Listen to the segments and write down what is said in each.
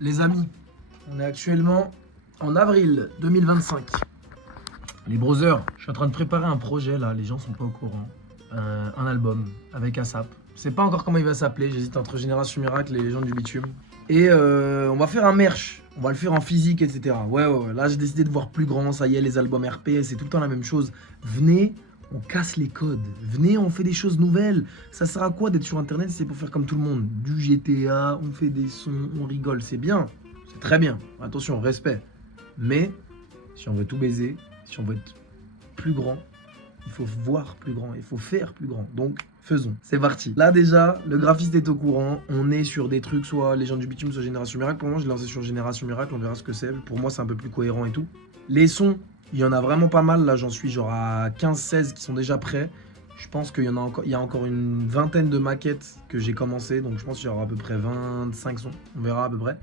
Les amis, on est actuellement en avril 2025. Les brothers, je suis en train de préparer un projet là, les gens sont pas au courant. Un album avec ASAP. Je sais pas encore comment il va s'appeler, j'hésite entre Génération Miracle et les gens du bitume. Et on va faire un merch, on va le faire en physique, etc. Ouais. Là j'ai décidé de voir plus grand, ça y est, les albums RP, c'est tout le temps la même chose. Venez, on casse les codes. Venez, on fait des choses nouvelles. Ça sert à quoi d'être sur internet si c'est pour faire comme tout le monde? Du GTA, on fait des sons, on rigole, c'est bien. C'est très bien. Attention, respect. Mais si on veut tout baiser, si on veut être plus grand, il faut voir plus grand, il faut faire plus grand. Donc, faisons. C'est parti. Là déjà, le graphiste est au courant. On est sur des trucs, soit les gens du bitume, soit Génération Miracle. Pour moi, je l'ai lancé sur Génération Miracle, on verra ce que c'est. Pour moi, c'est un peu plus cohérent et tout. Les sons, il y en a vraiment pas mal. Là, j'en suis genre à 15-16 qui sont déjà prêts. Je pense qu'il y en a encore, il y a encore une vingtaine de maquettes que j'ai commencé. Donc, je pense qu'il y aura à peu près 25 sons. On verra à peu près.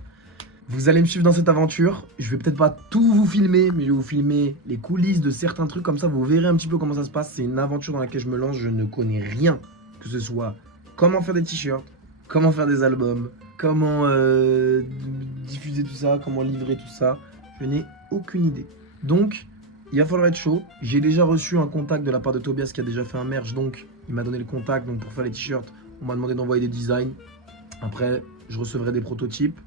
Vous allez me suivre dans cette aventure. Je vais peut-être pas tout vous filmer, mais je vais vous filmer les coulisses de certains trucs. Comme ça, vous verrez un petit peu comment ça se passe. C'est une aventure dans laquelle je me lance. Je ne connais rien. Que ce soit comment faire des t-shirts, comment faire des albums, comment diffuser tout ça, comment livrer tout ça. Je n'ai aucune idée. Donc, il va falloir être chaud. J'ai déjà reçu un contact de la part de Tobias qui a déjà fait un merch. Donc, il m'a donné le contact. Donc, pour faire les t-shirts, on m'a demandé d'envoyer des designs. Après, je recevrai des prototypes.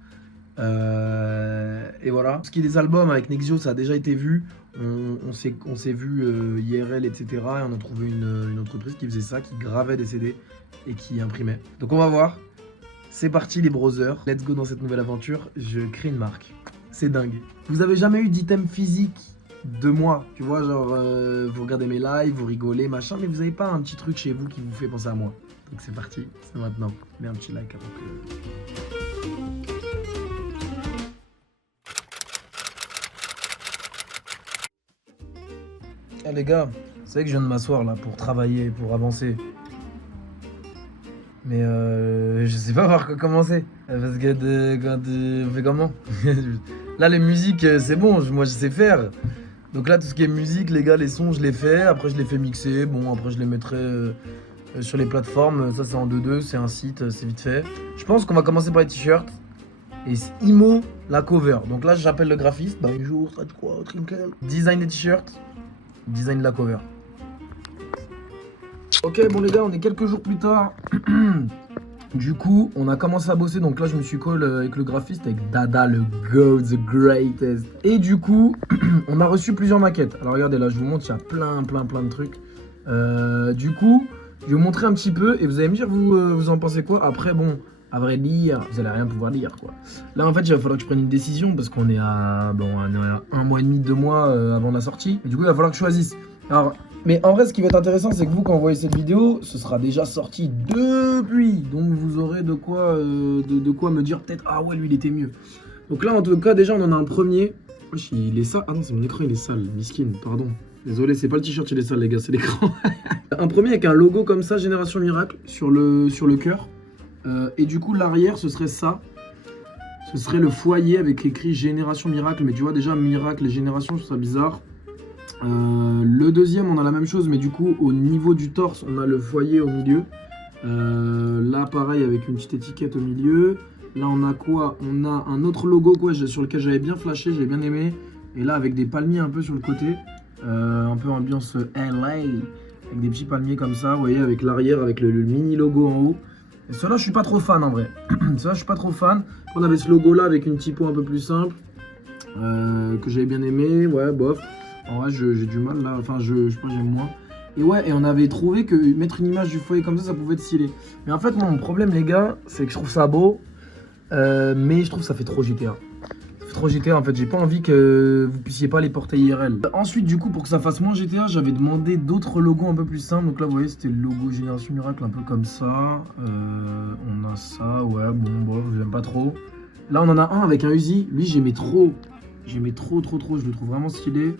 Et voilà. Ce qui est des albums avec Nexio, ça a déjà été vu. On s'est vu IRL, etc. Et on a trouvé une entreprise qui faisait ça, qui gravait des CD et qui imprimait. Donc on va voir. C'est parti les brothers. Let's go dans cette nouvelle aventure. Je crée une marque. C'est dingue. Vous avez jamais eu d'item physique de moi? Tu vois, genre vous regardez mes lives, vous rigolez, machin, mais vous avez pas un petit truc chez vous qui vous fait penser à moi. Donc c'est parti, c'est maintenant. Mets un petit like avant que... Ah les gars, c'est vrai que je viens de m'asseoir là pour travailler, pour avancer. Mais je sais pas par quoi commencer. Parce que quand on fait comment? Là les musiques c'est bon, moi je sais faire. Donc là tout ce qui est musique, les gars, les sons je les fais. Après je les fais mixer. Bon après je les mettrai sur les plateformes. Ça c'est en 2-2, c'est un site, c'est vite fait. Je pense qu'on va commencer par les t-shirts. Et Imo la cover. Donc là j'appelle le graphiste. Bonjour, ça de quoi, Trinkel? Design des t-shirts. Design de la cover. Ok, bon les gars, on est quelques jours plus tard. Du coup, on a commencé à bosser. Donc là, je me suis call avec le graphiste, avec Dada, le GOAT, the greatest. Et du coup, on a reçu plusieurs maquettes. Alors regardez, là, je vous montre, il y a plein de trucs. Du coup, je vais vous montrer un petit peu et vous allez me dire, vous en pensez quoi? Après, bon, à vrai dire, vous allez rien pouvoir lire, quoi. Là, en fait, il va falloir que je prenne une décision parce qu'on est à, un mois et demi, 2 mois avant la sortie. Et du coup, il va falloir que je choisisse. Alors, mais en vrai, ce qui va être intéressant, c'est que vous, quand vous voyez cette vidéo, ce sera déjà sorti depuis. Donc, vous aurez de quoi me dire peut-être, ah ouais, lui, il était mieux. Donc là, en tout cas, déjà, on en a un premier. Wesh, il est sale. Ah non, c'est mon écran, il est sale. Miskin, pardon. Désolé, c'est pas le t-shirt, il est sale, les gars, c'est l'écran. Un premier avec un logo comme ça, Génération Miracle, sur le cœur. Et du coup, l'arrière, ce serait ça. Ce serait le foyer avec écrit Génération Miracle. Mais tu vois, déjà, Miracle et Génération, je trouve ça bizarre. Le deuxième, on a la même chose. Mais du coup, au niveau du torse, on a le foyer au milieu. Là, pareil, avec une petite étiquette au milieu. Là, on a quoi? On a un autre logo quoi, sur lequel j'avais bien flashé, j'ai bien aimé. Et là, avec des palmiers un peu sur le côté. Un peu ambiance LA. Avec des petits palmiers comme ça, vous voyez, avec l'arrière, avec le mini logo en haut. Et ceux-là, je suis pas trop fan en vrai. Ceux-là, je suis pas trop fan. On avait ce logo-là avec une typo un peu plus simple. Que j'avais bien aimé. Ouais, bof. En vrai, j'ai du mal là. Enfin, je sais pas, j'aime moins. Et ouais, et on avait trouvé que mettre une image du foyer comme ça pouvait être stylé. Mais en fait, moi, mon problème, les gars, c'est que je trouve ça beau. Mais je trouve que ça fait trop GTA. Ça fait trop GTA en fait. J'ai pas envie que vous puissiez pas les porter IRL. Ensuite, du coup, pour que ça fasse moins GTA, j'avais demandé d'autres logos un peu plus simples. Donc là, vous voyez, c'était le logo Génération Miracle un peu comme ça. On a ça, ouais, bon, bref, j'aime pas trop. Là, on en a un avec un Uzi. Lui, j'aimais trop. J'aimais trop. Je le trouve vraiment stylé.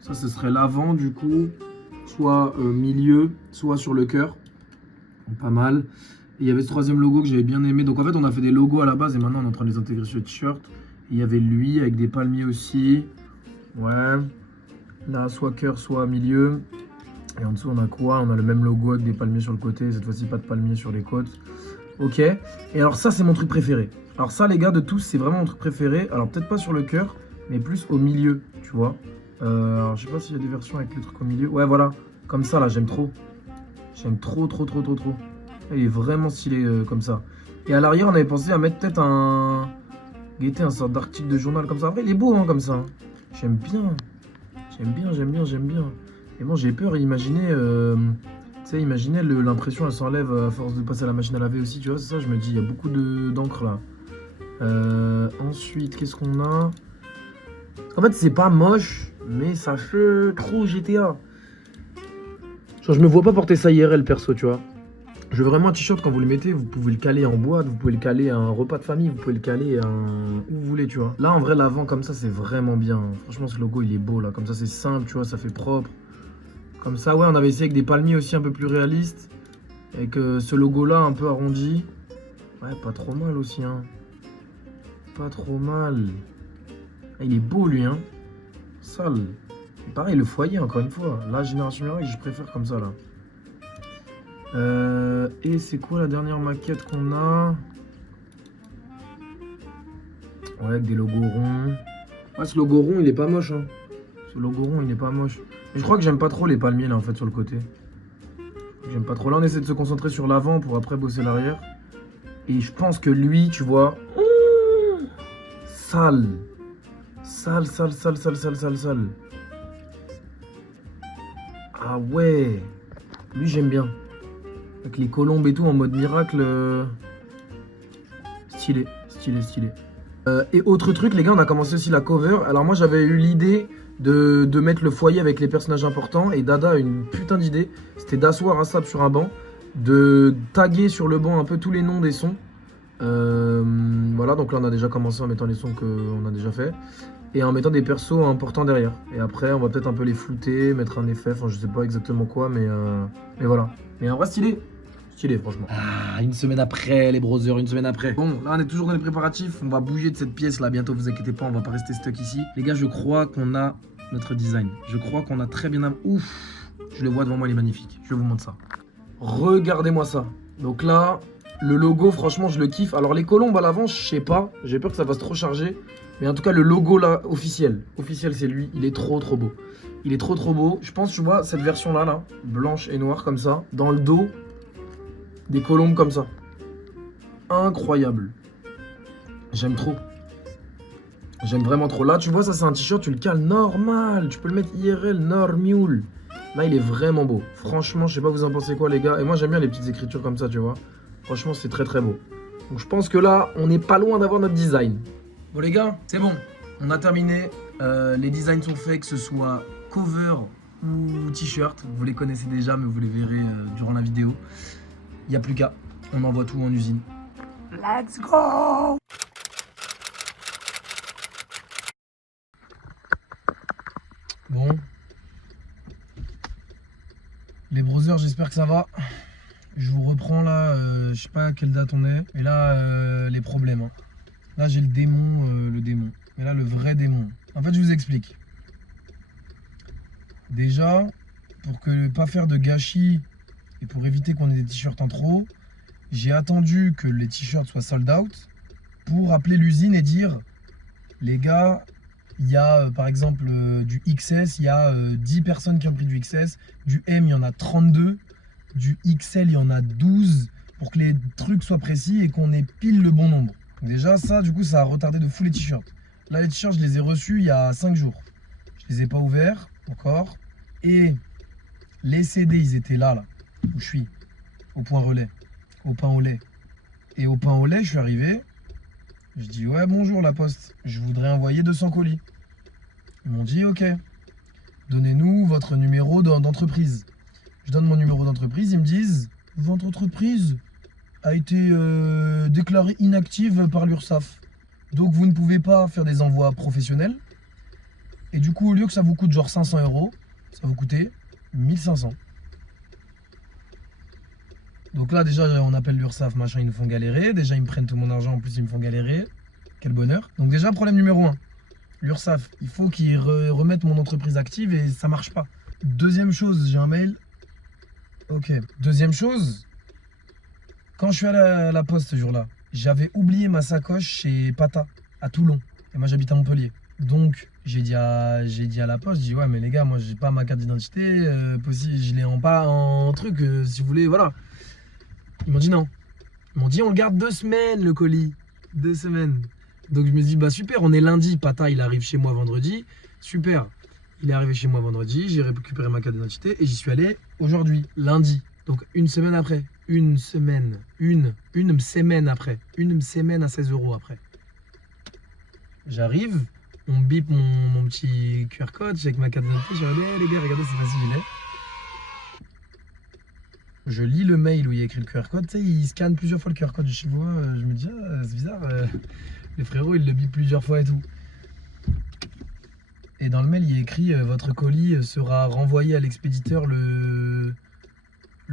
Ça, ce serait l'avant, du coup. Soit milieu, soit sur le cœur. Donc, pas mal. Et il y avait ce troisième logo que j'avais bien aimé. Donc en fait, on a fait des logos à la base et maintenant on est en train de les intégrer sur le t-shirt. Il y avait lui avec des palmiers aussi. Ouais. Là, soit cœur, soit milieu. Et en dessous, on a quoi? On a le même logo avec des palmiers sur le côté. Cette fois-ci, pas de palmiers sur les côtes. Ok. Et alors ça, c'est mon truc préféré. Alors ça, les gars, de tous, c'est vraiment mon truc préféré. Alors peut-être pas sur le cœur, mais plus au milieu, tu vois. Alors, je sais pas s'il y a des versions avec le truc au milieu. Ouais, voilà. Comme ça, là, j'aime trop. J'aime trop. Il est vraiment stylé comme ça. Et à l'arrière, on avait pensé à mettre peut-être un... un sorte d'article de journal comme ça. Après, il est beau, hein, comme ça. J'aime bien. J'aime bien. Et bon, j'ai peur, imaginez... tu sais, imaginez l'impression, elle s'enlève à force de passer à la machine à laver aussi, tu vois, c'est ça, je me dis, il y a beaucoup d'encre là. Ensuite, qu'est-ce qu'on a? En fait, c'est pas moche, mais ça fait trop GTA. Genre, je me vois pas porter ça IRL perso, tu vois. Je veux vraiment un t-shirt, quand vous le mettez, vous pouvez le caler en boîte, vous pouvez le caler à un repas de famille, vous pouvez le caler à un... où vous voulez, tu vois. Là, en vrai, l'avant comme ça, c'est vraiment bien. Franchement, ce logo, il est beau là. Comme ça, c'est simple, tu vois, ça fait propre. Comme ça, ouais, on avait essayé avec des palmiers aussi un peu plus réalistes. Avec ce logo-là un peu arrondi. Ouais, pas trop mal aussi, hein. Pas trop mal. Ah, il est beau, lui, hein. Sale. Et pareil, le foyer, encore une fois. La génération Miracle, je préfère comme ça, là. Et c'est quoi la dernière maquette qu'on a? Ouais, avec des logos ronds. Ouais, ce logo rond, il est pas moche, hein. Ce logo rond, il est pas moche. Mais je crois que j'aime pas trop les palmiers, là, en fait, sur le côté. J'aime pas trop. Là, on essaie de se concentrer sur l'avant pour après bosser l'arrière. Et je pense que lui, tu vois... Sale. Sale. Ah ouais. Lui, j'aime bien. Avec les colombes et tout, en mode miracle. Stylé. Et autre truc, les gars, on a commencé aussi la cover. Alors moi, j'avais eu l'idée de mettre le foyer avec les personnages importants. Et Dada a une putain d'idée. C'était d'asseoir Assab sur un banc. De taguer sur le banc un peu tous les noms des sons. Voilà, donc là on a déjà commencé en mettant les sons qu'on a déjà fait et en mettant des persos importants derrière. Et après on va peut-être un peu les flouter, mettre un effet, enfin je sais pas exactement quoi, mais voilà. Mais en vrai stylé franchement. Ah, une semaine après les brothers, une semaine après. Bon, là on est toujours dans les préparatifs, on va bouger de cette pièce là bientôt, vous inquiétez pas, on va pas rester stuck ici. Les gars, je crois qu'on a notre design. Je crois qu'on a très bien... Ouf, je le vois devant moi, il est magnifique. Je vous montre ça. Regardez-moi ça. Donc là... Le logo, franchement, je le kiffe. Alors, les colombes à l'avant, je sais pas. J'ai peur que ça fasse trop charger. Mais en tout cas, le logo là, officiel. Officiel, c'est lui. Il est trop beau. Il est trop beau. Je pense, tu vois, cette version-là, là, blanche et noire comme ça. Dans le dos, des colombes comme ça. Incroyable. J'aime trop. J'aime vraiment trop. Là, tu vois, ça, c'est un t-shirt, tu le cales normal. Tu peux le mettre IRL, normal. Là, il est vraiment beau. Franchement, je sais pas, vous en pensez quoi, les gars. Et moi, j'aime bien les petites écritures comme ça, tu vois. Franchement, c'est très beau. Donc je pense que là, on n'est pas loin d'avoir notre design. Bon les gars, c'est bon. On a terminé. Les designs sont faits, que ce soit cover ou t-shirt. Vous les connaissez déjà, mais vous les verrez durant la vidéo. Il n'y a plus qu'à. On envoie tout en usine. Let's go! Bon. Les brothers, j'espère que ça va. Je vous reprends là, je sais pas à quelle date on est. Et là, les problèmes. Hein. Là, j'ai le démon. Mais là, le vrai démon. En fait, je vous explique. Déjà, pour ne pas faire de gâchis et pour éviter qu'on ait des t-shirts en trop, j'ai attendu que les t-shirts soient sold out pour appeler l'usine et dire les gars, il y a par exemple du XS, il y a 10 personnes qui ont pris du XS, du M, il y en a 32. Du XL, il y en a 12 pour que les trucs soient précis et qu'on ait pile le bon nombre. Donc déjà, ça, du coup, ça a retardé de fou les t-shirts. Là, les t-shirts, je les ai reçus il y a 5 jours. Je les ai pas ouverts encore. Et les CD, ils étaient là, où je suis, au point relais, au pain au lait. Et au pain au lait, je suis arrivé. Je dis, ouais, bonjour la poste, je voudrais envoyer 200 colis. Ils m'ont dit, ok, donnez-nous votre numéro d'entreprise. Je donne mon numéro d'entreprise, ils me disent « Votre entreprise a été déclarée inactive par l'URSSAF. Donc vous ne pouvez pas faire des envois professionnels. Et du coup, au lieu que ça vous coûte genre 500 €, ça vous coûtait 1500. Donc là, déjà, on appelle l'URSSAF, machin, ils nous font galérer. Déjà, ils me prennent tout mon argent, en plus, ils me font galérer. Quel bonheur. Donc déjà, problème numéro 1. L'URSSAF, il faut qu'ils remettent mon entreprise active et ça marche pas. Deuxième chose, j'ai un mail. Ok. Deuxième chose, quand je suis allé à la poste ce jour-là, J'avais oublié ma sacoche chez Pata, à Toulon. Et moi, j'habite à Montpellier. Donc, j'ai dit à la poste, j'ai dit, ouais, mais les gars, moi, j'ai pas ma carte d'identité. Possible, je l'ai en truc, si vous voulez, voilà. Ils m'ont dit non. Ils m'ont dit, on le garde 2 semaines, le colis. 2 semaines. Donc, je me dis, bah super, on est lundi. Pata, il arrive chez moi vendredi. Super. Il est arrivé chez moi vendredi, j'ai récupéré ma carte d'identité et j'y suis allé aujourd'hui, lundi. Donc une semaine après, une semaine après, une semaine à 16 € après. J'arrive, on bip mon petit QR code, j'ai avec ma carte d'identité, je dis les gars, regardez, c'est facile, il est. Je lis le mail où il y a écrit le QR code, tu sais, il scanne plusieurs fois le QR code, je vois, je me dis, ah, c'est bizarre, le frérot il le bip plusieurs fois et tout. Et dans le mail, il y a écrit votre colis sera renvoyé à l'expéditeur le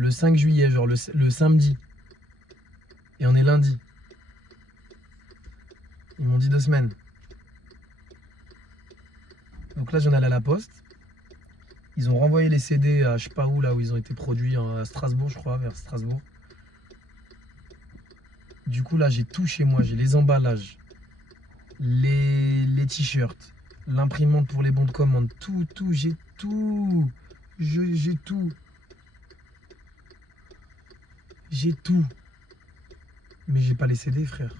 5 juillet, genre le samedi. Et on est lundi. Ils m'ont dit 2 semaines. Donc là, j'en allais à la poste. Ils ont renvoyé les CD à je sais pas où, là où ils ont été produits, à Strasbourg, je crois, vers Strasbourg. Du coup, là, j'ai tout chez moi. J'ai les emballages, les t-shirts, l'imprimante pour les bons de commande, tout, j'ai tout. J'ai tout. J'ai tout. Mais j'ai pas les CD, frère.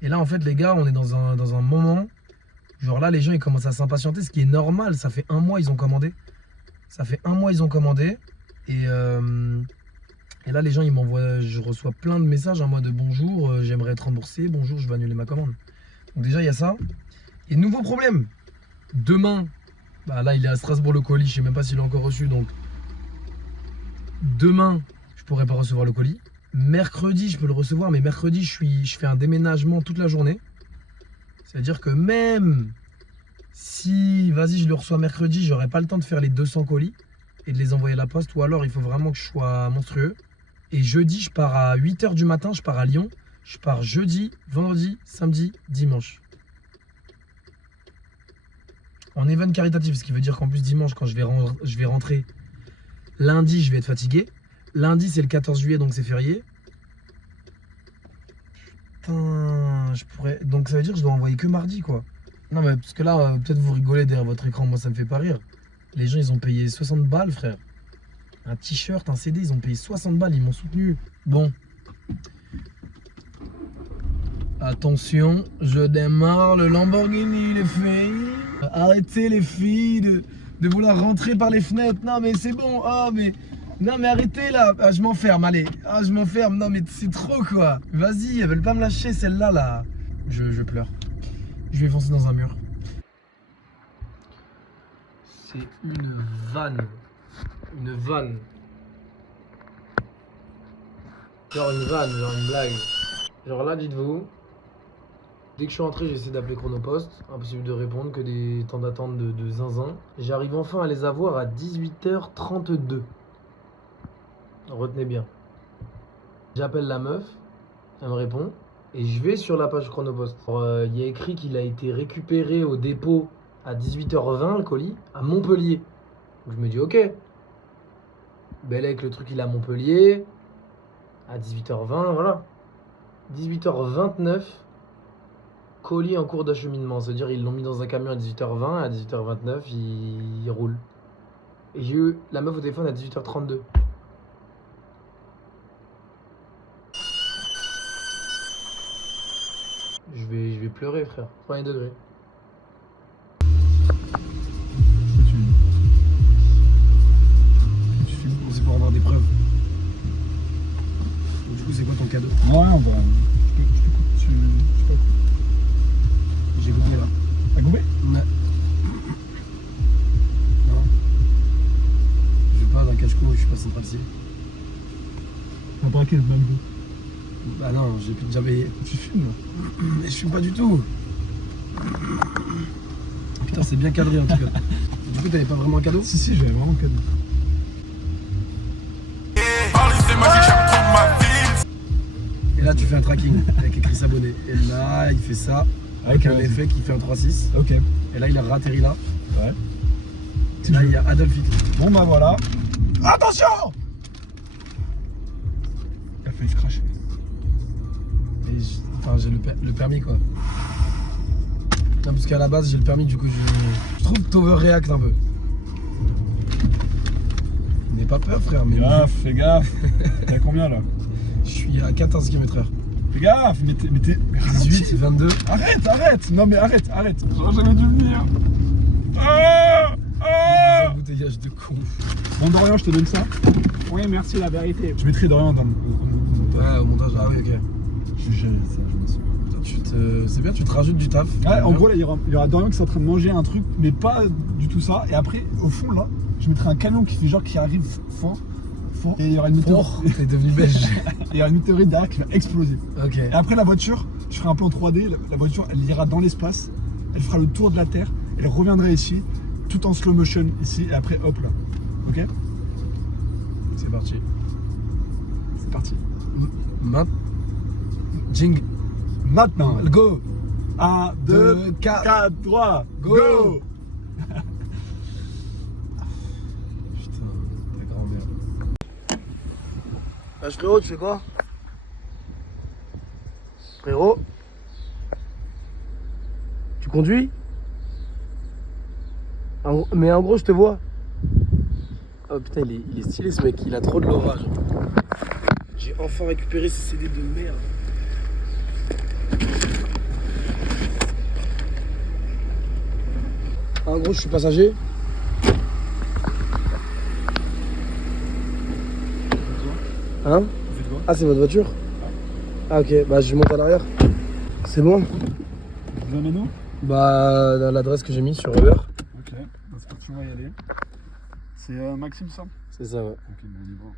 Et là, en fait, les gars, on est dans un moment. Genre là, les gens, ils commencent à s'impatienter, ce qui est normal. Ça fait 1 mois, ils ont commandé. Ça fait 1 mois, ils ont commandé. Et là, les gens, ils m'envoient, je reçois plein de messages en mode bonjour, j'aimerais être remboursé, bonjour, je vais annuler ma commande. Donc déjà, il y a ça. Et nouveau problème. Demain, bah là, il est à Strasbourg le colis, je sais même pas s'il l'a encore reçu. Donc demain, je pourrais pas recevoir le colis. Mercredi, je peux le recevoir, mais mercredi, je fais un déménagement toute la journée. C'est-à-dire que même si, vas-y, je le reçois mercredi, j'aurai pas le temps de faire les 200 colis et de les envoyer à la poste. Ou alors, il faut vraiment que je sois monstrueux. Et jeudi, je pars à 8 h du matin, je pars à Lyon. Je pars jeudi, vendredi, samedi, dimanche. En event caritatif, ce qui veut dire qu'en plus dimanche, quand je vais rentrer, lundi, je vais être fatigué. Lundi, c'est le 14 juillet, donc c'est férié. Putain, je pourrais... Donc ça veut dire que je dois envoyer que mardi, quoi. Non, mais parce que là, peut-être vous rigolez derrière votre écran, moi ça me fait pas rire. Les gens, ils ont payé 60 balles, frère. Un t-shirt, un CD, ils ont payé 60 balles, ils m'ont soutenu. Bon. Attention, je démarre le Lamborghini, les filles. Arrêtez, les filles, de vouloir rentrer par les fenêtres. Non, mais c'est bon. Oh, mais... Non, mais arrêtez, là. Ah, je m'enferme, allez. Ah, je m'enferme. Non, mais c'est trop, quoi. Vas-y, elles veulent pas me lâcher, celle-là, là. Je pleure. Je vais foncer dans un mur. C'est une vanne. Une vanne. Genre une vanne, genre une blague. Genre là, dites-vous, dès que je suis rentré, j'ai essayé d'appeler Chronopost. Impossible de répondre, que des temps d'attente de zinzin. J'arrive enfin à les avoir à 18 h 32. Retenez bien. J'appelle la meuf, elle me répond. Et je vais sur la page Chronopost. Il y a écrit qu'il a été récupéré au dépôt à 18 h 20, le colis, à Montpellier. Donc je me dis, ok. Bellec, le truc, il est à Montpellier. À 18 h 20, voilà. 18 h 29, colis en cours d'acheminement. C'est-à-dire, ils l'ont mis dans un camion à 18 h 20, à 18 h 29, il roule. Et j'ai eu la meuf au téléphone à 18 h 32. Je vais pleurer, frère. Premier degré. C'est pour avoir des preuves. Donc, du coup, c'est quoi ton cadeau? Ouais, bah, je t'écoute. J'ai goûté là. T'as goûté? Ouais. Non. Je vais pas dans le cache-cou, je suis pas centralisé. T'as braqué le McDo. Bah non, j'ai plus déjà payé. Tu fumes là? Mais je fume pas du tout. Putain, c'est bien cadré en tout cas. Du coup, t'avais pas vraiment un cadeau? Si, j'avais vraiment un cadeau. Et là, tu fais un tracking avec écrit s'abonner. Et là, il fait ça avec un effet qui fait un 3-6. Ok. Et là, il a ratterri là. Ouais. Et là, il y a Adolf Hitler. Bon bah voilà. Attention! failli se cracher. Enfin, j'ai le permis quoi. Non, parce qu'à la base, j'ai le permis, du coup, je trouve que t'overreact un peu. N'aie pas peur, frère. Mais Fais gaffe. T'es à combien là? je suis à 14 km/h. Fais gaffe, mais t'es. 18, 22. Arrête. Non mais arrête. J'aurais jamais dû venir. Embouteillage de con. Bon, Dorian, je te donne ça. Oui, merci, la vérité. Je mettrai Dorian dans le montage. Ouais, au montage, ah oui, ok. Je gère ça, je m'assure. C'est bien, tu te rajoutes du taf. Ouais, en gros, là, il y aura Dorian qui est en train de manger un truc, mais pas du tout ça. Et après, au fond, là, je mettrai un camion qui fait genre qui arrive fort. Et il y aura une météorite. T'es devenu belge. Et il y aura une météorite derrière qui va exploser. Ok. Et après, la voiture, je ferai un plan 3D. La voiture, elle ira dans l'espace. Elle fera le tour de la Terre. Elle reviendra ici, tout en slow motion ici. Et après, hop là. Ok? C'est parti. C'est parti. Jing. Maintenant. Go. 1, 2, 4, 3, go! Putain, ta grand-mère. Wesh frérot, tu fais quoi? Frérot? Tu conduis? Mais en gros, je te vois. Oh putain, il est stylé ce mec, il a trop de l'orage. J'ai enfin récupéré ces CD de merde. En gros, je suis passager. Hein? Ah, c'est votre voiture? Ah, ok, bah je monte à l'arrière. C'est bon? Vous amène où? Bah, dans l'adresse que j'ai mise sur Uber. Ok, c'est parti, on va y aller. C'est Maxime, ça? C'est ça, ouais. Ok, bon, on y va.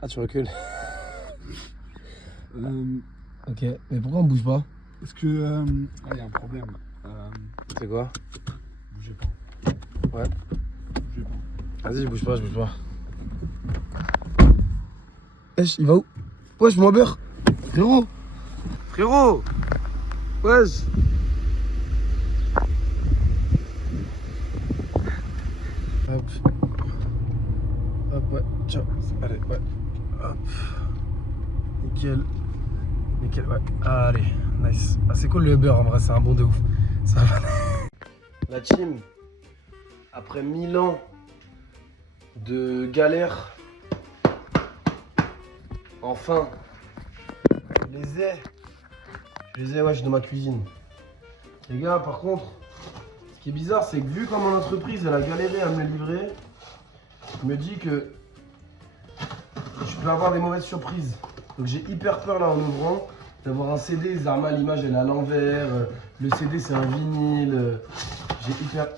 Ah, tu recules. Euh, Ok, mais pourquoi on bouge pas? Est-ce que. Ah, il y a un problème. C'est quoi? Bougez pas. Ouais. Bougez pas. Vas-y, je bouge pas. Wesh, il va où? Wesh, mon beurre. Frérot. Wesh. Hop. Hop, ouais. Ciao. Allez, ouais. Hop. Nickel, ouais. Allez, nice. Ah, c'est cool le Uber en vrai, c'est un bon de ouf. Ça va. La team, après 1000 ans de galère, enfin, je les ai, wesh, de ma cuisine. Les gars, par contre, ce qui est bizarre, c'est que vu comme mon entreprise, elle a galéré à me les livrer, je me dis que je peux avoir des mauvaises surprises. Donc j'ai hyper peur là en ouvrant d'avoir un CD, Zarma l'image elle est à l'envers, le CD c'est un vinyle, j'ai hyper...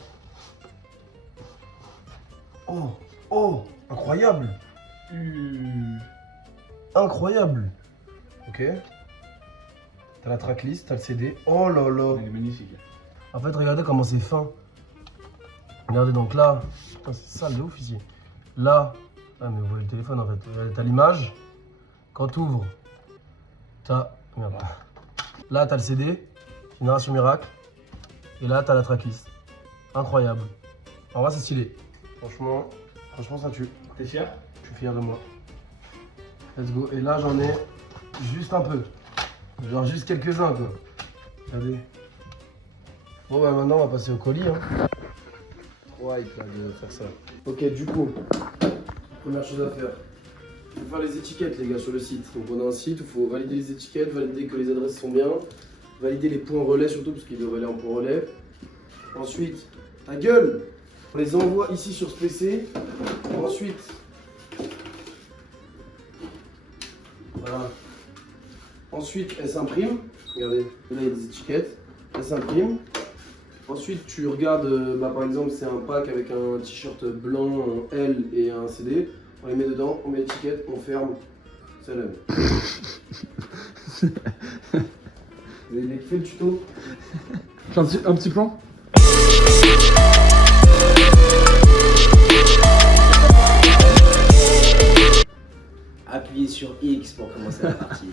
Oh, incroyable. Incroyable. Ok. T'as la tracklist, t'as le CD, oh là là. Il est magnifique. En fait regardez comment c'est fin. Regardez donc là, putain c'est sale de ouf ici. Là, ah mais vous voyez le téléphone en fait, t'as l'image. Quand tu ouvres, t'as... Merde. Là, t'as le CD, Génération Miracle. Et là, t'as la tracklist. Incroyable. En vrai, c'est stylé. Franchement, ça tue. T'es fier? Je suis fier de moi. Let's go. Et là, j'en ai juste un peu. Genre juste quelques-uns, quoi. Regardez. Bon, bah maintenant, on va passer au colis. Hein. Trop hype, là, de faire ça. Ok, du coup, première chose à faire. Il faut faire les étiquettes les gars sur le site. Donc on a un site où il faut valider les étiquettes, valider que les adresses sont bien, valider les points relais surtout parce qu'il doit aller en point relais. Ensuite, ta gueule, on les envoie ici sur ce PC. Ensuite, voilà. Ensuite, elles s'impriment. Regardez, là il y a des étiquettes. Elles s'impriment. Ensuite, tu regardes, par exemple, c'est un pack avec un t-shirt blanc, un L et un CD. On les met dedans, on met l'étiquette, on ferme, ça lève. Vous avez fait le tuto? Un petit plan? Appuyez sur X pour commencer la partie.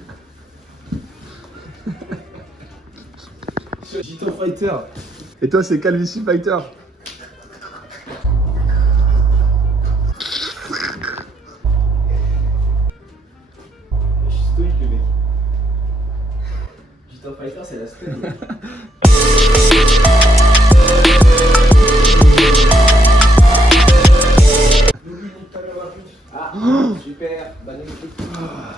Gito Fighter. Et toi, c'est Calvici Fighter. Street Fighter, c'est la street. Ah, super, magnifique.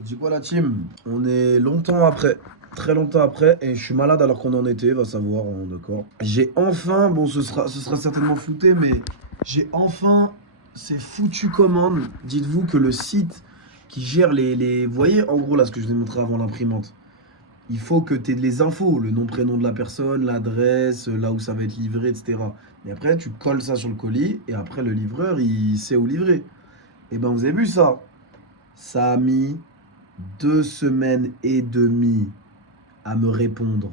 Du coup la team, on est longtemps après, très longtemps après, et je suis malade alors qu'on en était, va savoir, hein, d'accord. J'ai enfin, bon ce sera certainement flouté, mais j'ai enfin ces foutues commandes. Dites-vous que le site qui gère vous voyez en gros là ce que je vous ai montré avant l'imprimante. Il faut que tu aies les infos, le nom, prénom de la personne, l'adresse, là où ça va être livré, etc. Et après tu colles ça sur le colis, et après le livreur il sait où livrer. Et ben vous avez vu ça? Ça a mis 2 semaines et demie à me répondre.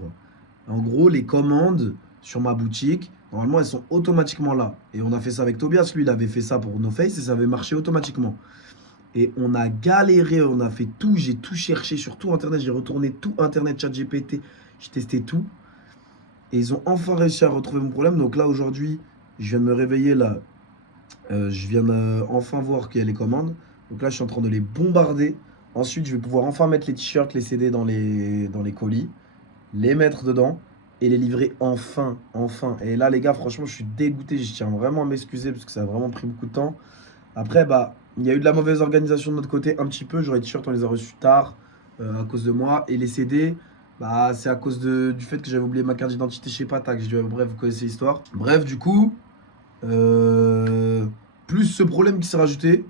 En gros, les commandes sur ma boutique, normalement, elles sont automatiquement là. Et on a fait ça avec Tobias, lui, il avait fait ça pour No Face et ça avait marché automatiquement. Et on a galéré, on a fait tout, j'ai tout cherché sur tout Internet, j'ai retourné tout Internet, ChatGPT, j'ai testé tout. Et ils ont enfin réussi à retrouver mon problème. Donc là, aujourd'hui, je viens de me réveiller, là. Je viens enfin voir qu'il y a les commandes. Donc là, je suis en train de les bombarder. Ensuite, je vais pouvoir enfin mettre les t-shirts, les CD dans les colis, les mettre dedans et les livrer enfin. Et là, les gars, franchement, je suis dégoûté. Je tiens vraiment à m'excuser parce que ça a vraiment pris beaucoup de temps. Après, bah, il y a eu de la mauvaise organisation de notre côté un petit peu. Genre, les t-shirts, on les a reçus tard à cause de moi. Et les CD, bah, c'est à cause du fait que j'avais oublié ma carte d'identité chez Patak. Bref, vous connaissez l'histoire. Bref, du coup... plus ce problème qui s'est rajouté,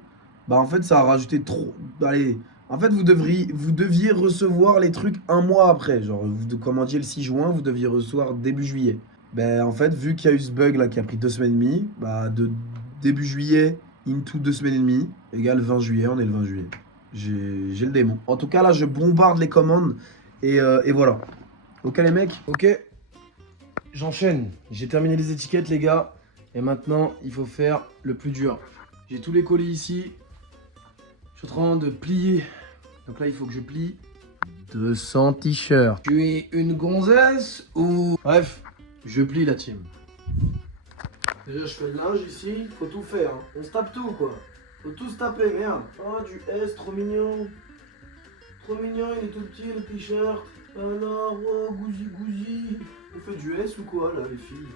bah en fait ça a rajouté trop. Allez, en fait vous deviez recevoir les trucs un mois après. Genre vous commandiez le 6 juin, vous deviez recevoir début juillet. Ben en fait vu qu'il y a eu ce bug là qui a pris 2 semaines et demie, bah de début juillet into 2 semaines et demie égale 20 juillet, on est le 20 juillet. J'ai le démon. En tout cas là je bombarde les commandes et voilà. Ok les mecs, ok. J'enchaîne. J'ai terminé les étiquettes les gars. Et maintenant, il faut faire le plus dur. J'ai tous les colis ici. Je suis en train de plier. Donc là, il faut que je plie 200 t-shirts. Tu es une gonzesse ou... Bref, je plie la team. Déjà, je fais le linge ici. Faut tout faire. Hein. On se tape tout, quoi. Faut tout se taper, merde. Oh, du S, trop mignon. Trop mignon, il est tout petit, le t-shirt. Alors, oh, gousi. On fait du S ou quoi, là, les filles?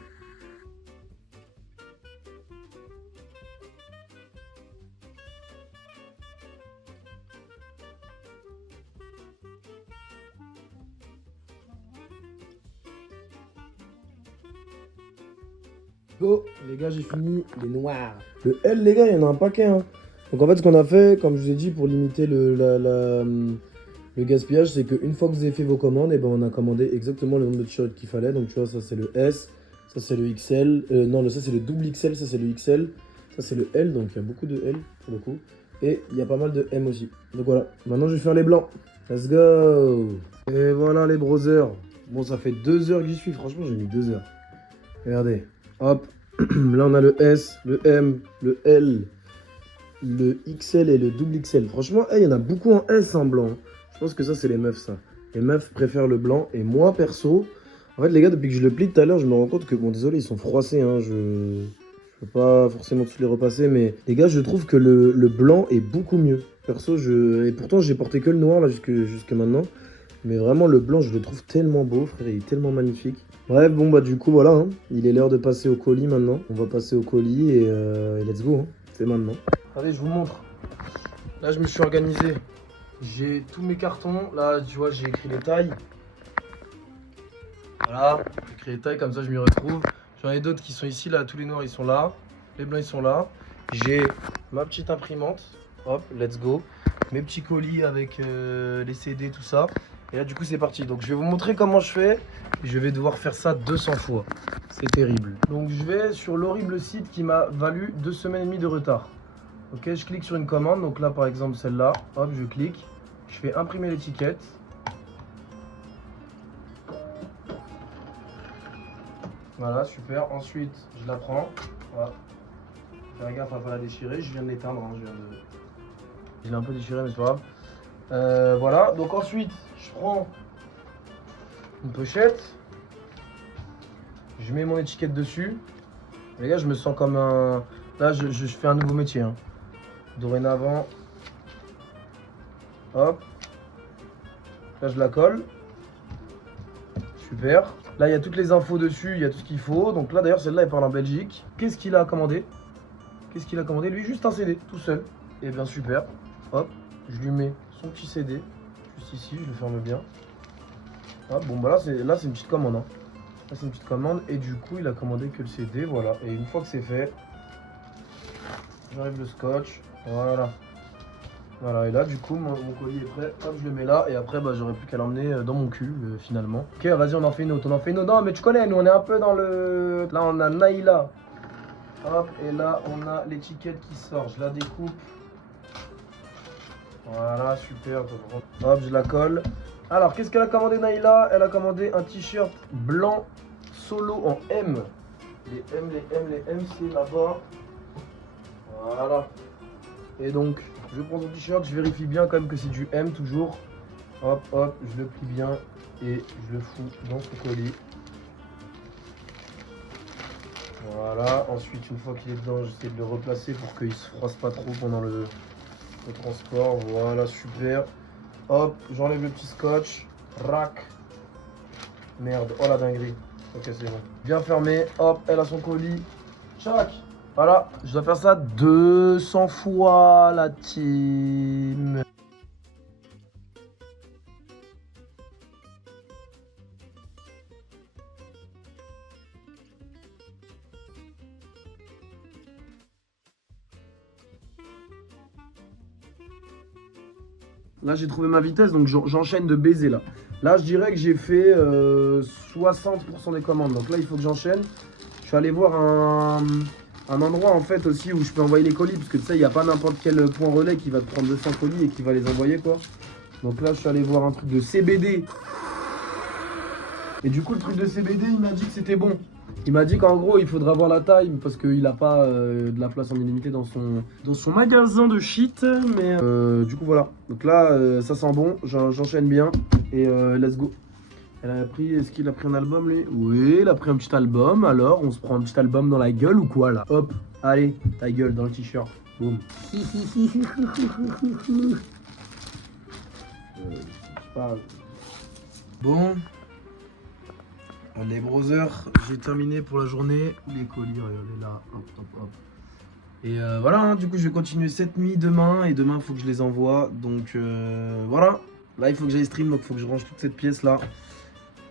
Go, les gars, j'ai fini les noirs. Le L, les gars, il y en a un paquet. Hein. Donc en fait, ce qu'on a fait, comme je vous ai dit, pour limiter le gaspillage, c'est qu'une fois que vous avez fait vos commandes, et ben, on a commandé exactement le nombre de t-shirts qu'il fallait. Donc tu vois, ça c'est le S, ça c'est le XL, non, ça c'est le double XL, ça c'est le XL, ça c'est le L, donc il y a beaucoup de L pour le coup. Et il y a pas mal de M aussi. Donc voilà, maintenant je vais faire les blancs. Let's go. Et voilà les brothers. Bon, ça fait 2 heures que j'y suis, franchement, j'ai mis 2 heures. Regardez. Hop, là on a le S, le M, le L, le XL et le double XL. Franchement, il y en a beaucoup en S en blanc. Je pense que ça c'est les meufs ça. Les meufs préfèrent le blanc et moi perso, en fait les gars depuis que je le plie tout à l'heure, je me rends compte que, bon désolé ils sont froissés, hein, je peux pas forcément tous les repasser, mais les gars je trouve que le blanc est beaucoup mieux. Perso, et pourtant j'ai porté que le noir là jusque maintenant. Mais vraiment le blanc je le trouve tellement beau frère, il est tellement magnifique. Bref, bon bah du coup voilà, hein. Il est l'heure de passer au colis maintenant. On va passer au colis et let's go, hein. C'est maintenant. Allez, je vous montre. Là, je me suis organisé. J'ai tous mes cartons. Là, tu vois, j'ai écrit les tailles. Voilà, j'ai écrit les tailles, comme ça je m'y retrouve. J'en ai d'autres qui sont ici, là, tous les noirs ils sont là. Les blancs ils sont là. J'ai ma petite imprimante. Hop, let's go. Mes petits colis avec les CD, tout ça. Et là du coup c'est parti, donc je vais vous montrer comment je fais. Je vais devoir faire ça 200 fois, c'est terrible. Donc je vais sur l'horrible site qui m'a valu 2 semaines et demie de retard. Ok, je clique sur une commande, donc là par exemple celle-là, hop je clique. Je fais imprimer l'étiquette. Voilà, super, ensuite je la prends. Voilà. Fais gaffe à pas la déchirer, je viens de l'éteindre, hein. Je l'ai un peu déchiré mais c'est pas grave. Voilà, donc ensuite je prends une pochette, je mets mon étiquette dessus. Les gars, je me sens comme un... Là, je fais un nouveau métier. Hein. Dorénavant, hop, là je la colle. Super. Là, il y a toutes les infos dessus, il y a tout ce qu'il faut. Donc là, d'ailleurs, celle-là, elle parle en Belgique. Qu'est-ce qu'il a commandé? Lui, juste un CD, tout seul. Et bien, super. Hop, je lui mets son petit CD. Juste ici, je le ferme bien. Hop, bon, bah là, c'est une petite commande. Hein. Là, c'est une petite commande. Et du coup, il a commandé que le CD, voilà. Et une fois que c'est fait, j'enlève le scotch. Voilà. Voilà, et là, du coup, mon colis est prêt. Hop, je le mets là. Et après, bah, j'aurais plus qu'à l'emmener dans mon cul, finalement. Ok, vas-y, on en fait une autre. Non, mais tu connais, nous, on est un peu dans le... Là, on a Naïla. Hop, et là, on a l'étiquette qui sort. Je la découpe. Voilà, super. Hop, je la colle. Alors, qu'est-ce qu'elle a commandé, Naïla? Elle a commandé un t-shirt blanc solo en M. Les M, c'est là-bas. Voilà. Et donc, je prends son t-shirt, je vérifie bien quand même que c'est du M toujours. Hop, hop, je le plie bien et je le fous dans ce colis. Voilà, ensuite une fois qu'il est dedans, j'essaie de le replacer pour qu'il se froisse pas trop pendant le transport. Voilà, super. Hop, j'enlève le petit scotch. Rac. Merde, oh la dinguerie. Ok, c'est bon. Bien fermé, hop, elle a son colis. Tchac. Voilà, je dois faire ça 200 fois la team. Là, j'ai trouvé ma vitesse, donc j'enchaîne de baiser là. Là, je dirais que j'ai fait 60% des commandes. Donc là, il faut que j'enchaîne. Je suis allé voir un endroit en fait aussi où je peux envoyer les colis. Parce que tu sais, il n'y a pas n'importe quel point relais qui va te prendre 200 colis et qui va les envoyer quoi. Donc là, je suis allé voir un truc de CBD. Et du coup, le truc de CBD, il m'a dit que c'était bon. Il m'a dit qu'en gros, il faudra avoir la taille parce qu'il n'a pas de la place en illimité dans son magasin de shit. Mais du coup, voilà. Donc là, ça sent bon. J'enchaîne bien. Et let's go. Est-ce qu'il a pris un album, lui? Oui, il a pris un petit album. Alors, on se prend un petit album dans la gueule ou quoi, là? Hop, allez, ta gueule dans le t-shirt. Boum. Bon. Les browsers, j'ai terminé pour la journée. Les colis, regardez là, hop, hop, hop. Et voilà, hein, du coup, je vais continuer cette nuit demain. Et demain, il faut que je les envoie. Donc voilà. Là, il faut que j'aille stream. Donc, il faut que je range toute cette pièce là.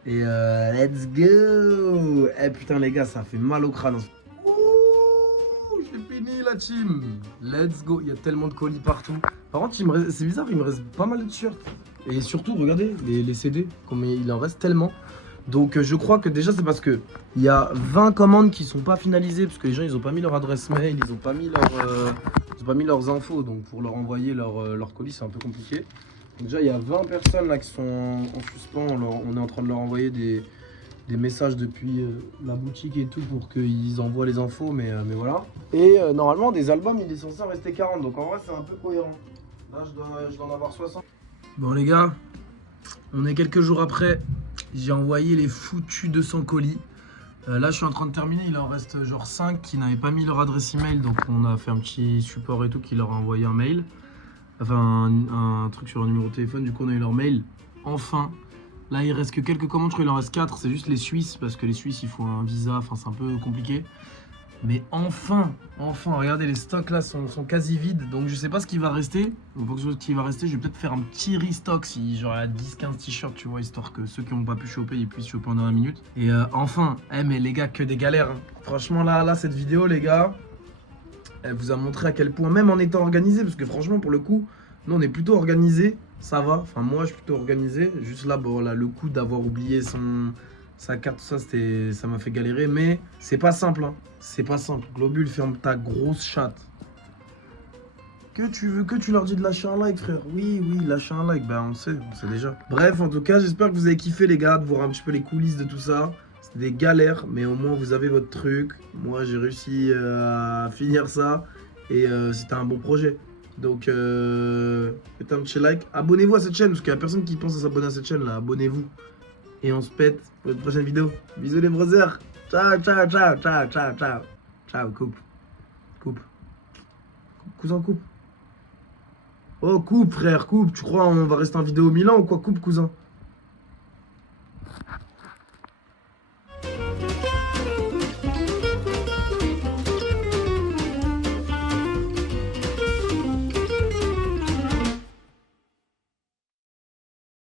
Et let's go. Eh putain, les gars, ça fait mal au crâne. Ouh, j'ai fini la team. Let's go. Il y a tellement de colis partout. Par contre, c'est bizarre, il me reste pas mal de t-shirts. Et surtout, regardez, les CD, comme il en reste tellement. Donc je crois que déjà c'est parce que il y a 20 commandes qui sont pas finalisées parce que les gens ils ont pas mis leur adresse mail, ils ont pas mis leurs infos, donc pour leur envoyer leur colis c'est un peu compliqué. Donc déjà il y a 20 personnes là qui sont en suspens, on est en train de leur envoyer des messages depuis la boutique et tout pour qu'ils envoient les infos, mais voilà. Et normalement des albums il est censé en rester 40, donc en vrai c'est un peu cohérent. Là je dois en avoir 60. Bon les gars, on est quelques jours après. J'ai envoyé les foutus 200 colis. Là, je suis en train de terminer. Il en reste genre 5 qui n'avaient pas mis leur adresse email. Donc, on a fait un petit support et tout qui leur a envoyé un mail. Enfin, un truc sur un numéro de téléphone. Du coup, on a eu leur mail. Enfin, là, il reste que quelques commandes. Je crois qu'il en reste 4. C'est juste les Suisses. Parce que les Suisses, il faut un visa. Enfin, c'est un peu compliqué. Mais enfin, regardez, les stocks là sont quasi vides. Donc je sais pas ce qui va rester. Donc pour ce qui va rester, je vais peut-être faire un petit restock si genre à 10-15 t-shirts, tu vois, histoire que ceux qui n'ont pas pu choper, ils puissent choper en 1 minute. Et enfin, mais les gars, que des galères. Hein. Franchement, là, cette vidéo, les gars, elle vous a montré à quel point, même en étant organisé, parce que franchement, pour le coup, nous on est plutôt organisé, ça va. Enfin, moi, je suis plutôt organisé. Juste là, bon, là, le coup d'avoir oublié sa carte, ça m'a fait galérer, mais c'est pas simple, hein. C'est pas simple. Globule, ferme ta grosse chatte. Que tu leur dis de lâcher un like, frère. Oui, lâcher un like, bah on sait déjà. Bref, en tout cas, j'espère que vous avez kiffé, les gars, de voir un petit peu les coulisses de tout ça. C'était des galères, mais au moins vous avez votre truc. Moi, j'ai réussi à finir ça, et c'était un bon projet. Donc, mettez un petit like. Abonnez-vous à cette chaîne, parce qu'il n'y a personne qui pense à s'abonner à cette chaîne, là. Abonnez-vous. Et on se pète pour une prochaine vidéo. Bisous les brothers. Ciao, ciao, ciao, ciao, ciao, ciao. Ciao, coupe. Coupe. Cousin, coupe. Oh, coupe, frère, coupe. Tu crois on va rester en vidéo 1000 ans ou quoi? Coupe, cousin.